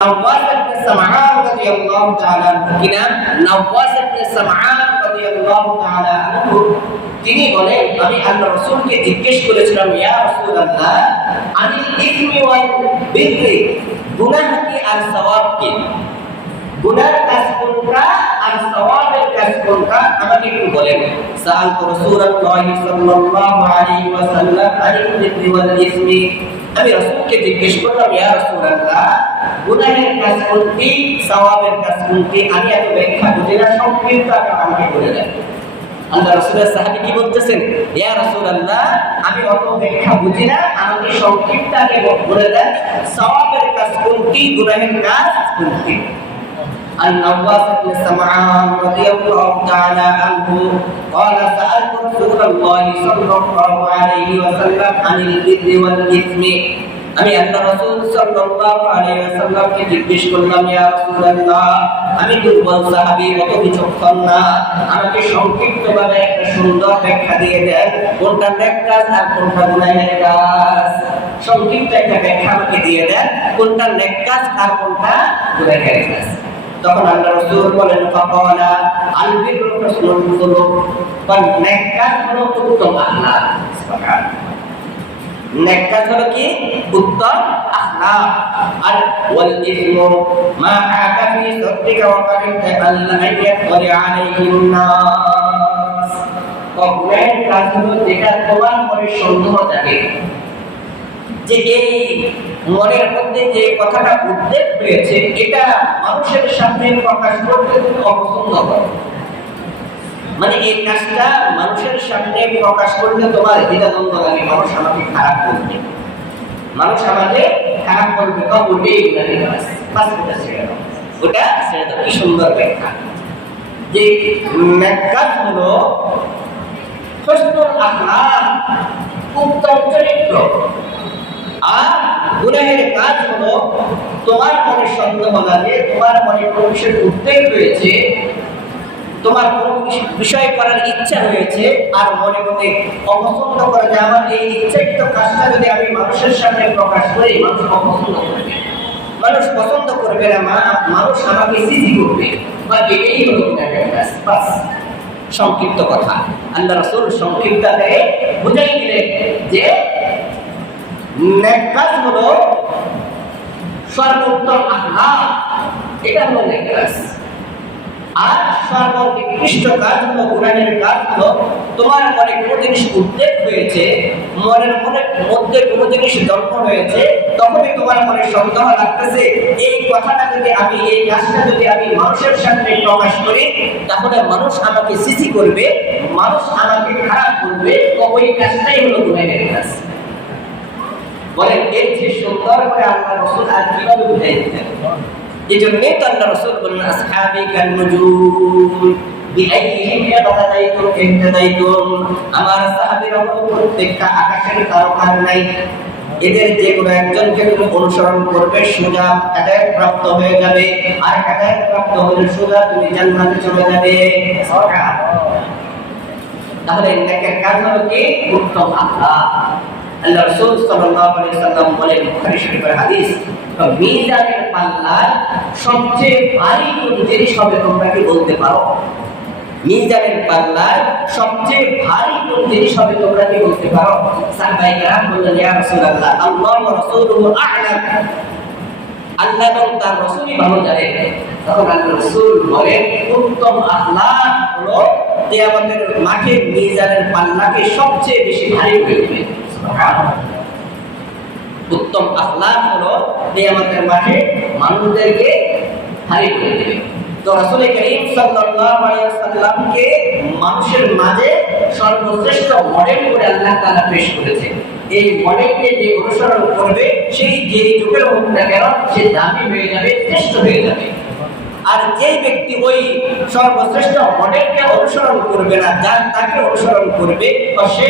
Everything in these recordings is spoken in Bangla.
نواس بن سمعان رضي الله تعالى عنه কিনা নওয়াস ইবনে সামআন রাদিয়াল্লাহু তাআলা আনহু তিনি বলেন আমি আল্লাহ রাসূলকে জিজ্ঞেস করেছিলাম ইয়া রাসূলুল্লাহ আনিল ইসমি ওয়াল বিররি গুনাহ কি আর সওয়াব কি গুনার কাজ কোনটা আর সওয়াবের কাজ কোনটা আমাকে একটু বলেন সাআলতু রাসূলুল্লাহ সাল্লাল্লাহু আলাইহি ওয়াসাল্লাম আনিল বিররি ওয়াল ইসমি আমি রাসূলকে জিজ্ঞেস করলাম ইয়া রাসূলুল্লাহ গুনাহের কাজ কোনটি সওয়াবের কাজ কোনটি আমি এত ব্যাখ্যা বুঝি না সংক্ষিপ্ত আকারে আমাকে বলে দেন আল্লাহ রাসূলের সাহাবী কি বলতেছেন ইয়া রাসূলুল্লাহ আমি অত ব্যাখ্যা বুঝি না আমাকে সংক্ষিপ্ত আগে বলে দেন সওয়াবের কাজ কোনটি গুনাহের কাজ কোনটি عن نواس بن سمعان رضي الله تعالى عنه قال سألت رسول الله صلى الله عليه وسلم عن البر والإثم আমি আল্লাহ রাসূল সাল্লাল্লাহু আলাইহি ওয়াসাল্লামকে জিজ্ঞেস করলাম ইয়া রাসূলুল্লাহ আমি দুর্বল সাহাবী অত বিচক্ষণ না আমাকে সংক্ষিপ্তভাবে একটা সুন্দর ব্যাখ্যা দিয়ে দেন কোনটা নেক কাজ আর কোনটা গুনাহের কাজ সংক্ষিপ্ত একটা ব্যাখ্যা আমাকে দিয়ে দেন কোনটা নেক কাজ আর কোনটা গুনাহের কাজ তখন আল্লাহ রাসূল বলেন, ফাকালা আল বিররু হুসনুল খুলুক কারণ নেক কাজ হলো উত্তম আখলাক। সুবহানাল্লাহ। নেক কাজ হলো কি? উত্তম আখলাক। আর ওয়াল ইসমু মা হাকা ফি ওয়া আলাইহিন নাস। হলো যেটা তোমার সন্দেহ থাকে যে এই মনের মধ্যে যে কথাটা উদ্বেগ হয়েছে এটা মানুষের সামনে প্রকাশ করতে অপছন্দ করো। মানে এই কাজটা মানুষের সামনে প্রকাশ করলে তোমার দ্বিধাদ্বন্দ্ব লাগে মানুষ আমাকে খারাপ করবে মানুষ আমাকে খারাপ করবে তো ওটাই বাস, ওটা ছেড়ে দাও। ওটা ছেড়ে দাও। কি সুন্দর ব্যাখ্যা। যে ন্যাকাজ হলো আখলাক উত্তম চরিত্র। আর গুনাহের কাজ হলো তোমার মনে সন্দেহ লাগে, তোমার মনে কোনো বিষয়ের উদ্বেগ রয়েছে, তোমার কোনো বিষয় করার ইচ্ছা হয়েছে আর মনে মনে অপছন্দ করে যে আমার এই ইচ্ছাকৃত কাজটা যদি আমি মানুষের সামনে প্রকাশ করি, মানুষ অপছন্দ করবে। মানুষ পছন্দ করবে না মানুষ আমাকে সিসি করবে। বা এটাই হলো বাস, সংক্ষিপ্ত কথা। আল্লাহ রসুল সংক্ষিপ্ত বুঝাই দিলেন যে নেক কাজ হলো সর্বোত্তম আখলাক এটা হলো নেক কাজ আর সর্বনিকৃষ্ট কাজ হলো গুণাহের কাজ হলো তোমার মনে কোনো জিনিস উদ্বেগ হয়েছে, মনের মনে মধ্যে কোনো জিনিস জন্ম হয়েছে, তখনই তোমার মনে সন্দেহ লাগতেছে, এই কথাটা যদি আমি, এই কাজটা যদি আমি মানুষের সামনে প্রকাশ করি, তাহলে মানুষ আমাকে সিসি করবে, মানুষ আমাকে খারাপ করবে ওই কাজটাই হলো গুণাহের কাজ। বলেন এর যে সুন্দর করে আল্লাহ রসুল আর কীভাবে বুঝাই দিতেন? এই জন্যই তো আল্লাহ রসুল বললেন আসহাবি তারকার নাই। এদের যে কোনো একজনকে তুমি অনুসরণ করবে, সোজা হেদায়েত প্রাপ্ত হয়ে যাবে। আর হেদায়েত প্রাপ্ত হলে সোজা চলে যাবে। তাহলে কাজ হলো কি? উত্তম আখলাক আল্লাহ রাসূল সাল্লাল্লাহু আলাইহি সাল্লাম বলেন, বুখারী শরীফের হাদিস, মিজানের পাল্লায় সবচেয়ে ভারী কোন জিনিস হবে তোমরা কি বলতে পারো? মিজানের পাল্লায় সবচেয়ে ভারী কোন জিনিস হবে তোমরা কি বলতে পারো? সাহাবায়ে কেরাম বললেন, ইয়া রাসূলুল্লাহ, আল্লাহ ওয়া রাসূলুহু আ'লাম। আল্লাহ এবং তার রাসূলই ভালো জানেন তখন আল্লাহ রাসূল বলেন, উত্তম আখলাক হলো কিয়ামতের মাঠে মিজানের পাল্লাকে সবচেয়ে বেশি ভারী করে দিবে উত্তম আখলাক হলো কিয়ামতের মাঠে মানুষদেরকে ভারী করে দেবে। তো রাসূল করিম সাল্লাল্লাহু আলাইহি ওয়াসাল্লামকে মানুষের মাঝে সর্বশ্রেষ্ঠ মডেল করে আল্লাহ তাআলা পেশ করেছে এই মডেলকে যে অনুসরণ করবে, সেই যে যুগের হোক না কেন, সে দামি হয়ে যাবে, শ্রেষ্ঠ হয়ে যাবে। আর যে ব্যক্তি ওই সর্বশ্রেষ্ঠ মডেলকে অনুসরণ করবে না, যার তাকে অনুসরণ করবে বা সে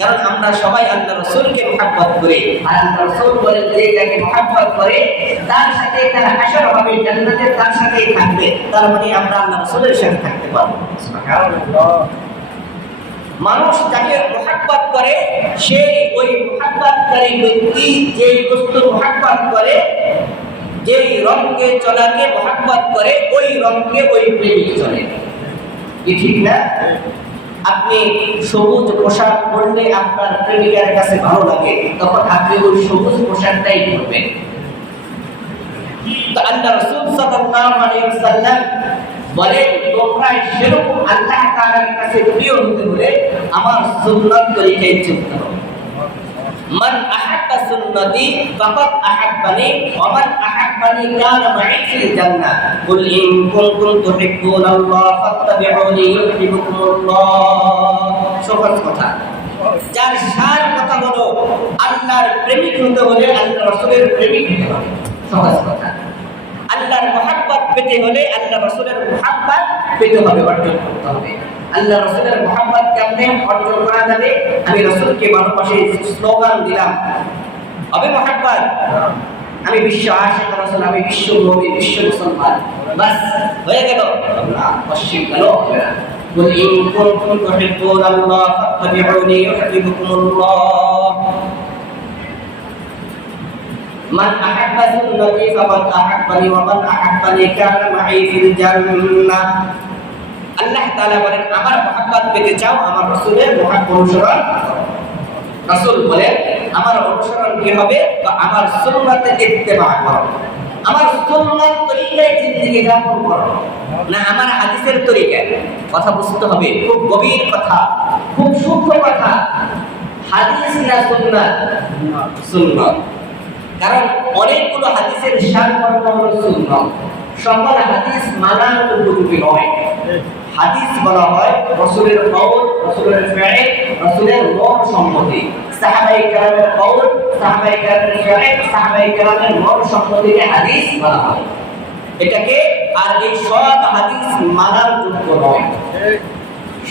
কারণ আমরা সবাই আল্লাহ রসুলকে মহাব্বত করি। আর আল্লাহ রসুল যে যাকে মহাব্বত করে, তার সাথে তার হাসর হবে জান্নাতে তার সাথেই থাকবে। তার মানে আমরা আল্লাহ রসুলের সাথে থাকতে পারব। মানুষ যাকে মহাব্বত করে সেই ওই মহাব্বতকারী ব্যক্তি যে বস্তু মহাব্বত করে, যেই রঙকে চলাকে মহাব্বত করে, ওই রঙকে ওই প্রেমিক চলে। কি ঠিক না? আপনি সবুজ পোশাক পরলে আপনার প্রেমিকার কাছে ভালো লাগে, তখন আপনি ওই সবুজ পোশাকটাই পরবেন। তো আল্লাহ রাসূল সাল্লাল্লাহু আলাইহি ওয়াসাল্লাম বলেন, তোমরা সেরকম আল্লাহ তাআলার কাছে প্রিয় হতে হলে আমার সুন্নাত তরিকায় চলতে হবে। মান আহাব্বা সুন্নতি ফাকাদ আহাব্বানি ওয়া মান আহাব্বানি কানা মা'i ফিল জান্নাহ। কুল ইন কুনতুম তুহিব্বুন আল্লাহ ফাত্তাবিউনি ইউহিব্বুকুমুল্লাহ। যার সার কথা হলো আল্লাহর প্রেমিক হতে হলে আল্লাহ রাসূলের প্রেমিক হতে হবে। সহজ কথা। আল্লাহর মহাব্বত পেতে হলে আল্লাহ রসুলের মহাব্বত পেতে হবে অর্জন করতে হবে। আল্লাহ রসুলের মহাব্বত কেমনে অর্জন করা যাবে আমি রসুলকে ভালোবাসে স্লোগান দিলাম হবে মহাব্বত আমি বিশ্ব আশেখ রসুল আমি বিশ্ব নবী বিশ্ব মুসলমান বাস হয়ে গেল না পশ্চিম গেল قل إن كنتم تحبون الله فاتبعوني يحببكم الله من أحب سنتي فقد أحبني ومن أحبني كان معي في الجنة আল্লাহ তাআলা বলেন, আমার মহাব্বত পেতে চাও আমার রাসূলের মহাব্বত অনুসরণ রাসূল বলেন, আমার অনুসরণ কি হবে? বা আমার সুন্নাতে ইত্তেবা করো। আমার সুন্নাত তরিকায় জিন্দেগি যাপন করো, না আমার হাদিসের তরিকায়। কথা বুঝতে হবে, খুব গভীর কথা, খুব সূক্ষ্ম কথা। হাদিস না সুন্নাত? সুন্নাত। কারণ অনেকগুলো হাদিসের সারমর্ম হলো সুন্নাত। সকল হাদিস মানার উপযোগী নয়। হাদিস বলা হয় রসুলের কওল, রসুলের ফি'ল রসুলের মন সম্মতি সাহাবাই কেরামের কওল, সাহাবাই কেরামের ফি'ল সাহাবাই কেরামের মন সম্মতিকে হাদিস বলা হয়। এটাকে আর এই সব হাদিস মানার যোগ্য নয়।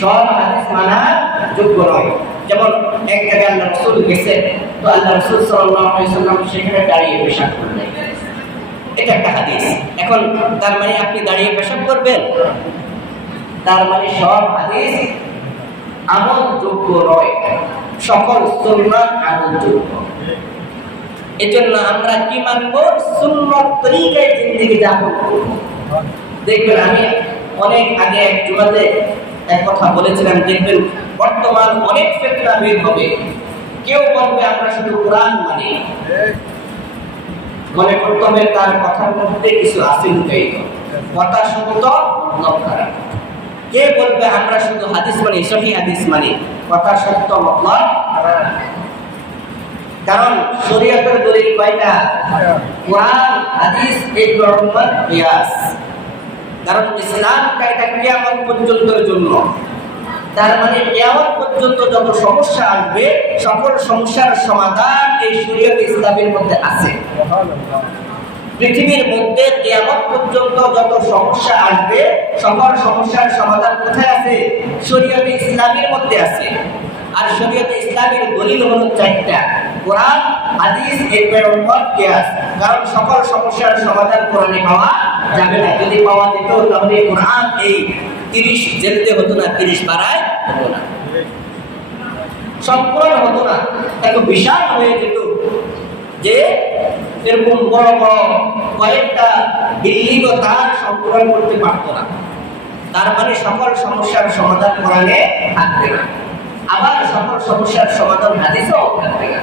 সব হাদিস মানার যোগ্য নয়। যেমন এক জায়গায় আল্লাহ রসুল গেছে তো আল্লাহ রসুল সাল্লাম সেখানে দাঁড়িয়ে পেশাব করলেন। এটা একটা হাদিস। এখন তার মানে আপনি দাঁড়িয়ে পেশাব করবেন? তার মানে সব হাদিস আমল যোগ্য নয়। সকল সুন্নাত আমল যোগ্য এজন্য আমরা কি মানবো? সুন্নত তরিকায় জিন্দেগি যাপন করব। দেখবেন আমি অনেক আগে এক জুমাতে এক কথা বলেছিলাম, দেখবেন বর্তমান অনেক ফেতনা বের হবে। কেউ বলবে, আমরা শুধু কোরআন মানি। মনে করতে হবে তার কথার মধ্যে কিছু লুকায়িত। কথা সত্য খারাপ কে বলবে আমরা শুধু হাদিস মানি, সহি হাদিস মানি? কথা সত্য মতলব? কারণ শরীয়তের দলিল কয়টা কোরআন, হাদিস এগুলোর উম্মত কিয়াস কারণ ইসলাম কায়দা কিয়ামত পর্যন্তের জন্য। তার মানে কিয়ামত পর্যন্ত যত সমস্যা আসবে, সকল সমস্যার সমাধান এই শরীয়ত ইসলামের মধ্যে আছে। পৃথিবীর মধ্যে কিয়ামত পর্যন্ত যত সমস্যা আসবে, সকল সমস্যার সমাধান কোথায় আছে? শরীয়তে ইসলামের মধ্যে আছে। আর শরীয়তে ইসলামের দলিল হলো চারটা। কোরআন, হাদিস এরপর উম্মত কিয়াস কারণ সকল সমস্যার সমাধান কোরআনে পাওয়া যাবে না। যদি পাওয়া যেত, তাহলে কোরআন এই তিরিশ যেতে হতো না, তিরিশ বাড়ায় হতো না। সম্পূর্ণ হতো না। এত বিশাল হয়ে যেত যে এরকম বড় বড় কয়েকটা বিল্ডিং ও তার সংগ্রহ করতে পারতো না। তার মানে সকল সমস্যার সমাধান করালে থাকবে না। আবার সকল সমস্যার সমাধান হাদিসেও থাকবে না।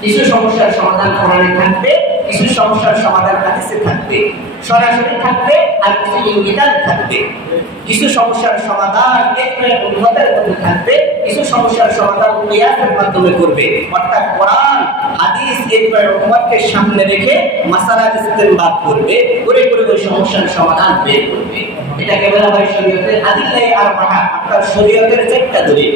কিছু সমস্যার সমাধান করালে থাকবে কিছু সমস্যার সমাধান হাদিসে থাকবে, সরাসরি থাকবে আর কিছু ইঙ্গিতার থাকবে। কিছু সমস্যার সমাধান উন্নতের মধ্যে থাকবে, কিছু সমস্যার সমাধান কিয়াসের মাধ্যমে করবে। অর্থাৎ কোরআন, হাদিস সামনে রেখে মাসালা ইস্তেমবাদ করবে, করে করে ওই সমস্যার সমাধান বের করবে। এটাকে বলা হয় শরীয়তের আদিল্লাই আর পাহা অর্থাৎ শরীয়তের চারটা দলিল।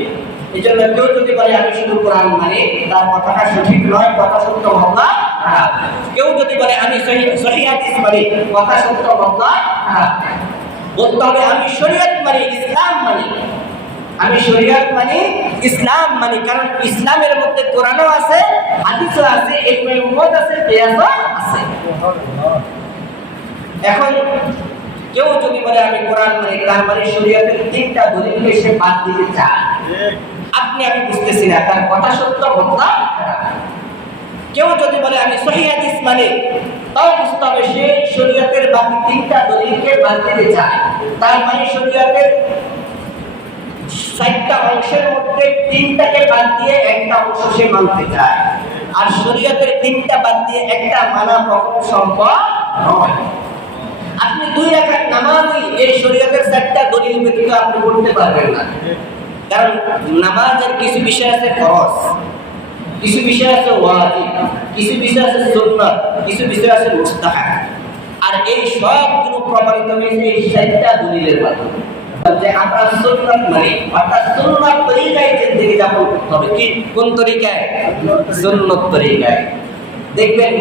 এই জন্য কেউ যদি বলে, আমি শুধু কোরআন মানে তার কথাটা সঠিক নয়, কথা সত্য মহল্লা খারাপ কেউ যদি বলে আমি সহি হাদিস মানি কথা সত্য বন্ধা খারাপ বলতে হবে আমি শরীয়ত মানি ইসলাম মানি। আমি শরীয়ত মানি ইসলাম মানি। কারণ ইসলামের মধ্যে কোরআনও আছে হাদিসও আছে ইলমে উম্মত আছে কিয়াসও আছে। এখন কেউ যদি বলে আমি কোরআন মানি তার মানে শরীয়তের তিনটা দলিলকে সে বাদ দিতে চায়। আপনি আমি বুঝতেছি না তার কথা সত্য কথা কেউ যদি বলে আমি সহি হাদিস মানে তাও বুঝতে হবে সে শরীয়তের বাকি তিনটা দলিলকে বাদ দিতে চায়। তার মানে শরীয়তের চারটা অংশের মধ্যে তিনটাকে বাদ দিয়ে একটা অংশ সে মানতে চায়। আর শরীয়তের তিনটা বাদ দিয়ে একটা মানা কখনো সম্ভব নয়। আপনি দুই রাখার নামাজই এই শরীয়তের চারটা দলিল ব্যতীত আপনি করতে পারবেন না। কারণ নামাজের কিছু বিষয় আছে ফরজ। কিছু বিষয় আছে ওয়াজিব কিছু বিষয় আছে সুন্নাত কিছু বিষয় আছে মুস্তাহাব আর এই সবগুলো প্রমাণিত হয়েছে এই চারটা দলিলের মাধ্যমে যে আমরা সুন্নাত মানি অর্থাৎ সুন্নাত তরিকায় জিন্দেগি যাপন করতে হবে কি কোন তরিকায় সুন্নত তরিকায় দেখবেন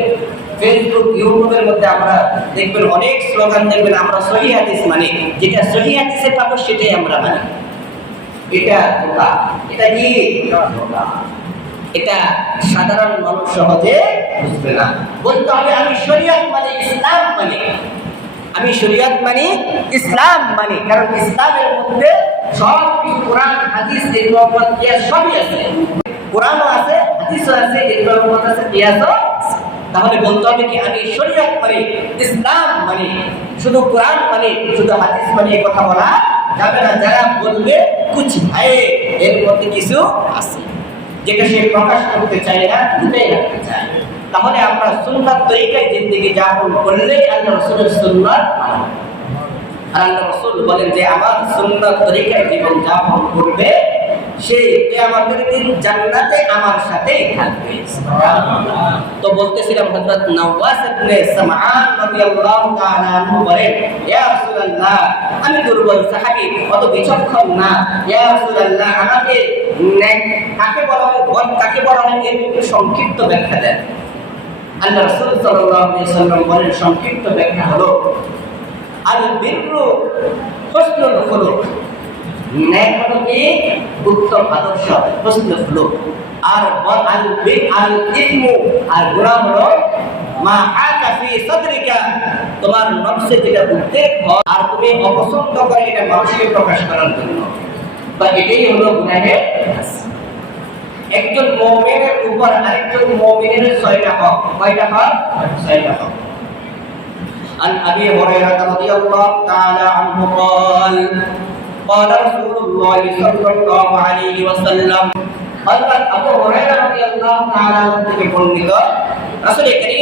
ফেসবুক ইউটিউবের মধ্যে আমরা দেখবেন অনেক স্লোগান দেখবেন আমরা সহি হাদিস মানি যেটা সহি হাদিসে পাবো সেটাই আমরা মানি এটা ধোকা এটা কি ধোকা এটা সাধারণ মানুষ সহজে বুঝবে না। বলতে হবে, আমি শরীয়ত মানে ইসলাম মানে। আমি শরীয়ত মানে ইসলাম মানে কারণ ইসলামের মধ্যে সব কোরআন, হাদিস এগুলো সবই আছে। কোরআনও আছে, হাদিসও আছে এগুলোর আছে কিয়াসও তাহলে বলতে হবে কি, আমি শরীয়ত মানে ইসলাম মানে শুধু কোরআন মানে শুধু হাদিস মানে কথা বলা যাবে না। যারা বলবে, কুছ ভাই, এর মধ্যে কিছু আছে। যেটা সে প্রকাশ করতে চায় না লুকাই রাখতে চায়। তাহলে আমরা সুন্নাত তরিকায় জিন্দেগি যাপন করলে আল্লাহ রসুলের সুন্নাত আর আল্লাহ রসুল বলেন যে, আমার সুন্নাত তরিকায় জীবন যাপন করবে সে আমাদের দিন জান্নাতে আমার সাথেই থাকবে। তো বলতেছিলাম হযরত নওয়াস ইবনে সামআন রাদিয়াল্লাহু তাআলা বলেন, ইয়া রাসূলুল্লাহ আমি দুর্বল, সাহাবী, অত বিচক্ষণ না। ইয়া রাসূলুল্লাহ, আমাকে কাকে বলা হয় বল, কাকে বলা হয় এর একটু সংক্ষিপ্ত ব্যাখ্যা দেন। আল্লাহ রাসূল সাল্লাল্লাহু আলাইহি সাল্লাম বলেন, সংক্ষিপ্ত ব্যাখ্যা হলো, আল হুসনুল খুলুক। হলো কি? উত্তম আদর্শ, হুসনুল খুলুক। আর বল আল বি, আল ইসমু, আর গুনাহ হলো মা সাদরিকা তোমার নফসে যেটা উদ্বেগ হয় আর তুমি অপছন্দ করে এটা মানুষকে প্রকাশ করার জন্য বা এটাই হলো গুনাহের কাজ। একজন মুমিনের উপর আরেকজন মুমিনের ছয়টা হক কয়টা হক ছয়টা হক عن ابي هريره رضي الله تعالى عنه قال قال رسول الله صلى الله عليه وسلم হযরত আবু হুরায়রা রাদিয়াল্লাহু তাআলা থেকে বর্ণিত রাসূল করিম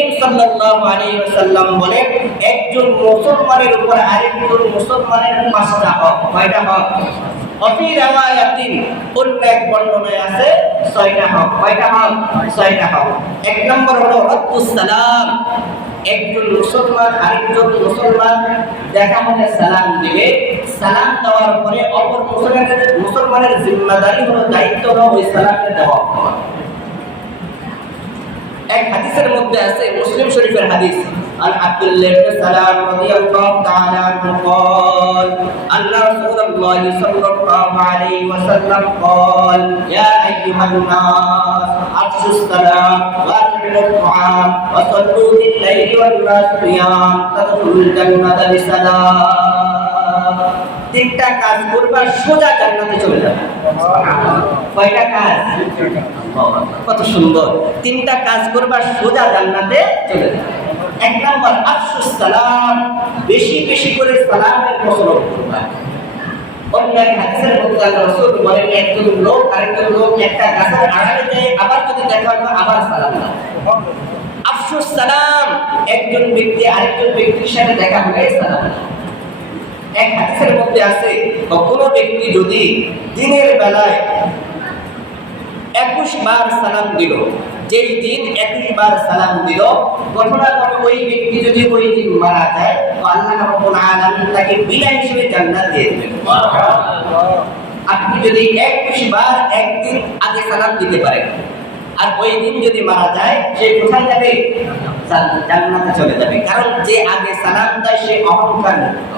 একজন মুসলমানের উপর মুসলমানের এক নম্বর হলো সালাম। একজন মুসলমান, আরেকজন মুসলমান দেখা সালাম সালাম দেওয়ার পরে মুসলমানের মুসলমানের জিম্মাদারি হলো দায়িত্ব হলো ওই দেওয়া। এক হাদিসের মধ্যে আছে মুসলিম শরীফের হাদিস عن عبد الله بن سلام رضي الله تعالى عنه قال أن رسول الله صلى الله عليه وسلم قال يا أيها الناس أفشوا السلام وأطعموا الطعام وصلوا بالليل والناس قيام تدخلوا الجنة بسلام তিনটা কাজ করবা সোজা জান্নাতে চলে যাবে। কয়টা কাজ? কত সুন্দর। তিনটা কাজ করবা সোজা জান্নাতে চলে যাবে। এক নম্বর, আফসুস সালাম। বেশি বেশি করে সালামের প্রচলন করবা একজন লোক, আরেকজন লোক একটা আবার দেখা আবার সালাম আফসুস সালাম, একজন ব্যক্তি আরেকজন ব্যক্তির সাথে দেখা হলে সালাম এক হাদিসের মধ্যে আছে কোনো ব্যক্তি যদি দিনের বেলায় একুশ বার সালাম দিল, যেই দিন একুশ বার সালাম দিল, ঘটনা করে ওই ব্যক্তি যদি ওই দিন মারা যায়, তো আল্লাহ রাব্বুল আলামিন তাকে বিদায় হিসেবে জান্নাত দিয়ে আপনি যদি একুশ বার একদিন আগে সালাম দিতে পারেন, আর ওই দিন যদি মারা যায়, সে কোথায় যাবে? জান- জান্নাতে চলে যাবে। কারণ যে আগে সালাম দেয়, সে অহংকার মুক্ত।